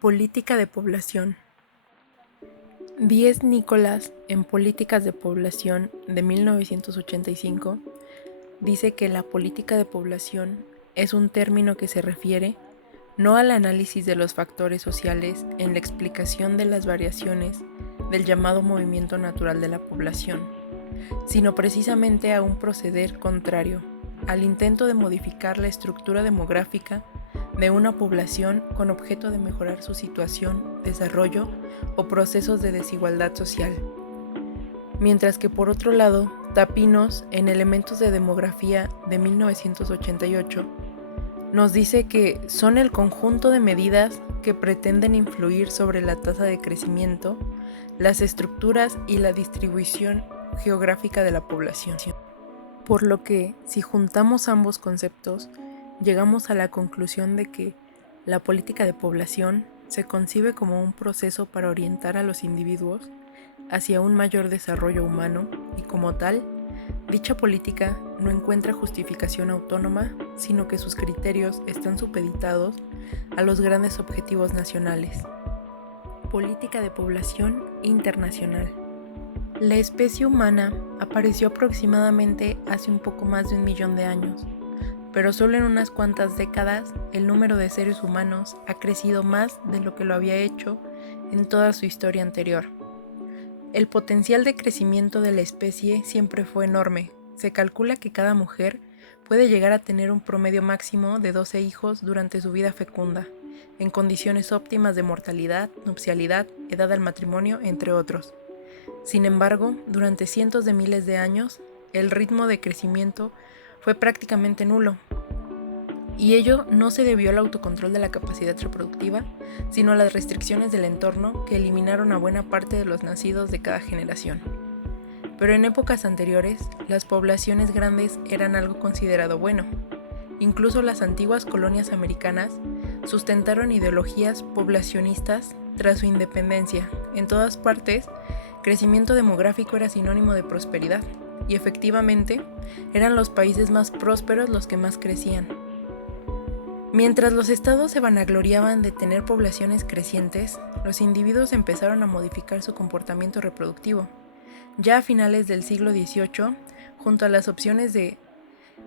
Política de población. Diez Nicolás, en Políticas de Población de 1985, dice que la política de población es un término que se refiere no al análisis de los factores sociales en la explicación de las variaciones del llamado movimiento natural de la población, sino precisamente a un proceder contrario, al intento de modificar la estructura demográfica de una población con objeto de mejorar su situación, desarrollo o procesos de desigualdad social. Mientras que por otro lado, Tapinos, en Elementos de Demografía de 1988, nos dice que son el conjunto de medidas que pretenden influir sobre la tasa de crecimiento, las estructuras y la distribución geográfica de la población. Por lo que, si juntamos ambos conceptos, llegamos a la conclusión de que la política de población se concibe como un proceso para orientar a los individuos hacia un mayor desarrollo humano y como tal, dicha política no encuentra justificación autónoma, sino que sus criterios están supeditados a los grandes objetivos nacionales. Política de población internacional. La especie humana apareció aproximadamente hace un poco más de 1 millón de años, pero solo en unas cuantas décadas el número de seres humanos ha crecido más de lo que lo había hecho en toda su historia anterior. El potencial de crecimiento de la especie siempre fue enorme. Se calcula que cada mujer puede llegar a tener un promedio máximo de 12 hijos durante su vida fecunda, en condiciones óptimas de mortalidad, nupcialidad, edad al matrimonio, entre otros. Sin embargo, durante cientos de miles de años, el ritmo de crecimiento fue prácticamente nulo, y ello no se debió al autocontrol de la capacidad reproductiva, sino a las restricciones del entorno que eliminaron a buena parte de los nacidos de cada generación. Pero en épocas anteriores, las poblaciones grandes eran algo considerado bueno. Incluso las antiguas colonias americanas sustentaron ideologías poblacionistas tras su independencia. En todas partes, crecimiento demográfico era sinónimo de prosperidad, y efectivamente, eran los países más prósperos los que más crecían. Mientras los estados se vanagloriaban de tener poblaciones crecientes, los individuos empezaron a modificar su comportamiento reproductivo. Ya a finales del siglo XVIII, junto a las opciones de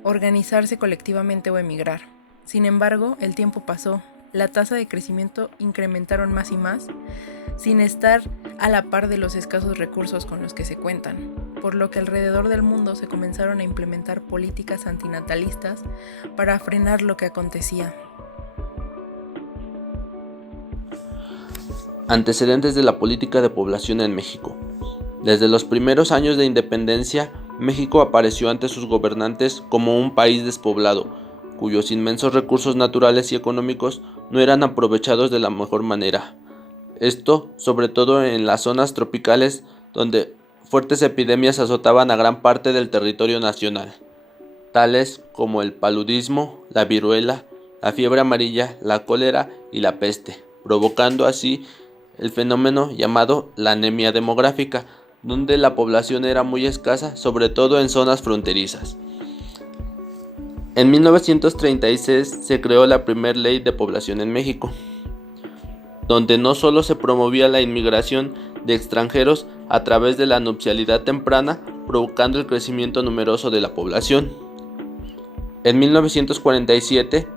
organizarse colectivamente o emigrar. Sin embargo, el tiempo pasó, la tasa de crecimiento incrementaron más y más, sin estar a la par de los escasos recursos con los que se cuentan, por lo que alrededor del mundo se comenzaron a implementar políticas antinatalistas para frenar lo que acontecía. Antecedentes de la política de población en México. Desde los primeros años de independencia, México apareció ante sus gobernantes como un país despoblado, cuyos inmensos recursos naturales y económicos no eran aprovechados de la mejor manera. Esto, sobre todo en las zonas tropicales, donde fuertes epidemias azotaban a gran parte del territorio nacional, tales como el paludismo, la viruela, la fiebre amarilla, la cólera y la peste, provocando así el fenómeno llamado la anemia demográfica, donde la población era muy escasa, sobre todo en zonas fronterizas. En 1936 se creó la primera ley de población en México, donde no solo se promovía la inmigración de extranjeros a través de la nupcialidad temprana, provocando el crecimiento numeroso de la población. En 1947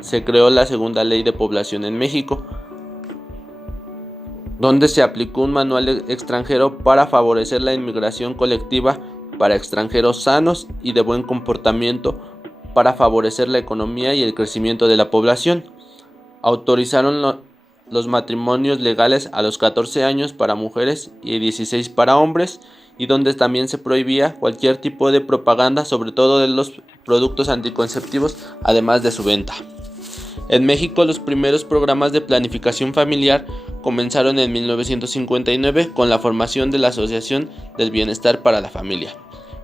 se creó la segunda ley de población en México, donde se aplicó un manual extranjero para favorecer la inmigración colectiva para extranjeros sanos y de buen comportamiento, para favorecer la economía y el crecimiento de la población. Autorizaron los matrimonios legales a los 14 años para mujeres y 16 para hombres, y donde también se prohibía cualquier tipo de propaganda, sobre todo de los productos anticonceptivos, además de su venta. En México, los primeros programas de planificación familiar comenzaron en 1959 con la formación de la Asociación del Bienestar para la Familia.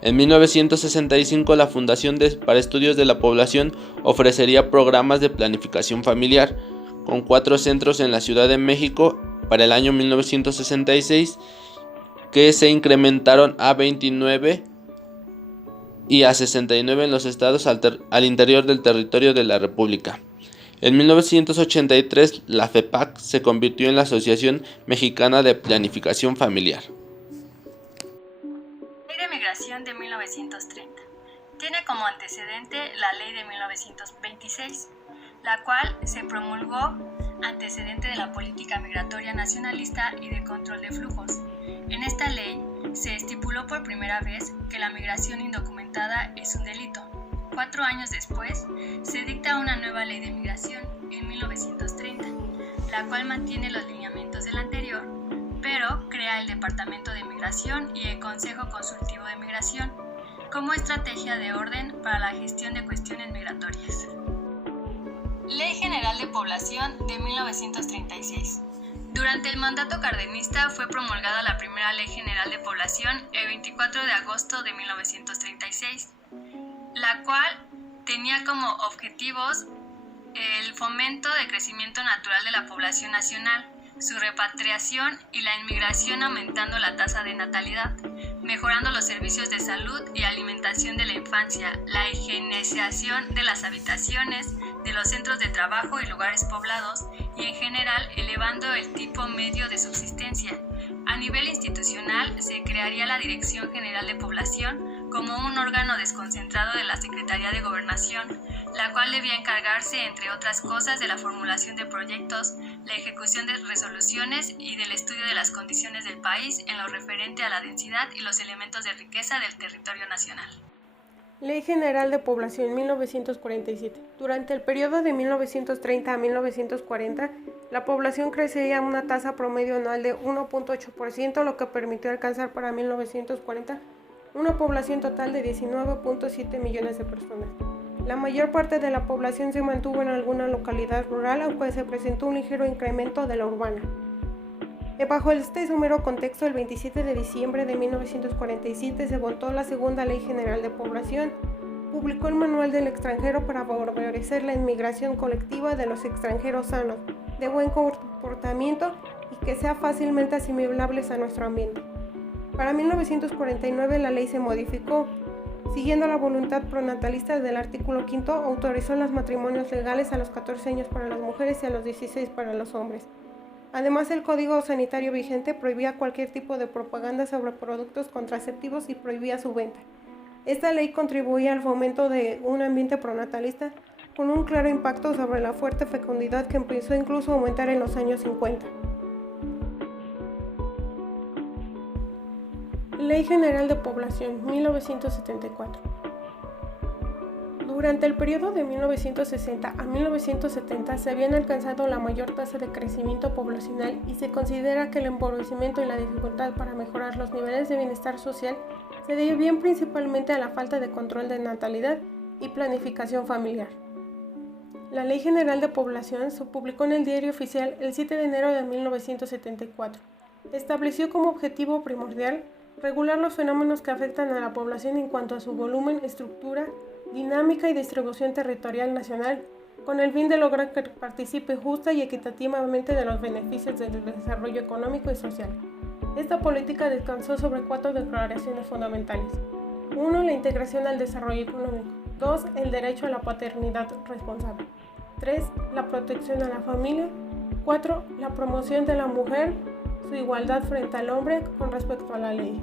En 1965, la Fundación para Estudios de la Población ofrecería programas de planificación familiar, con 4 centros en la Ciudad de México para el año 1966, que se incrementaron a 29 y a 69 en los estados al interior del territorio de la República. En 1983, la FEPAC se convirtió en la Asociación Mexicana de Planificación Familiar. Ley de Migración de 1930. Tiene como antecedente la Ley de 1926, la cual se promulgó antecedente de la política migratoria nacionalista y de control de flujos. En esta ley se estipuló por primera vez que la migración indocumentada es un delito. 4 años después, se dicta una nueva Ley de Migración en 1930, la cual mantiene los lineamientos de la anterior, pero crea el Departamento de Migración y el Consejo Consultivo de Migración como estrategia de orden para la gestión de cuestiones migratorias. Ley General de Población de 1936. Durante el mandato cardenista fue promulgada la primera Ley General de Población el 24 de agosto de 1936, la cual tenía como objetivos el fomento del crecimiento natural de la población nacional, su repatriación y la inmigración, aumentando la tasa de natalidad, mejorando los servicios de salud y alimentación de la infancia, la higienización de las habitaciones, de los centros de trabajo y lugares poblados, y en general elevando el tipo medio de subsistencia. A nivel institucional se crearía la Dirección General de Población como un órgano desconcentrado de la Secretaría de Gobernación, la cual debía encargarse, entre otras cosas, de la formulación de proyectos, la ejecución de resoluciones y del estudio de las condiciones del país en lo referente a la densidad y los elementos de riqueza del territorio nacional. Ley General de Población 1947. Durante el periodo de 1930 a 1940, la población crecería a una tasa promedio anual de 1.8%, lo que permitió alcanzar para 1940 una población total de 19.7 millones de personas. La mayor parte de la población se mantuvo en alguna localidad rural, aunque se presentó un ligero incremento de la urbana. Bajo este somero contexto, el 27 de diciembre de 1947 se votó la segunda Ley General de Población. Publicó el Manual del Extranjero para favorecer la inmigración colectiva de los extranjeros sanos, de buen comportamiento y que sean fácilmente asimilables a nuestro ambiente. Para 1949 la ley se modificó. Siguiendo la voluntad pronatalista del artículo 5, autorizó los matrimonios legales a los 14 años para las mujeres y a los 16 para los hombres. Además, el Código Sanitario vigente prohibía cualquier tipo de propaganda sobre productos contraceptivos y prohibía su venta. Esta ley contribuía al fomento de un ambiente pronatalista con un claro impacto sobre la fuerte fecundidad que empezó incluso a aumentar en los años 50. Ley General de Población, 1974. Durante el periodo de 1960 a 1970 se habían alcanzado la mayor tasa de crecimiento poblacional y se considera que el empobrecimiento y la dificultad para mejorar los niveles de bienestar social se debían principalmente a la falta de control de natalidad y planificación familiar. La Ley General de Población se publicó en el Diario Oficial el 7 de enero de 1974. Estableció como objetivo primordial regular los fenómenos que afectan a la población en cuanto a su volumen, estructura, dinámica y distribución territorial nacional, con el fin de lograr que participe justa y equitativamente de los beneficios del desarrollo económico y social. Esta política descansó sobre 4 declaraciones fundamentales. 1. La integración al desarrollo económico. 2. El derecho a la paternidad responsable. 3. La protección a la familia. 4. La promoción de la mujer, su igualdad frente al hombre con respecto a la ley.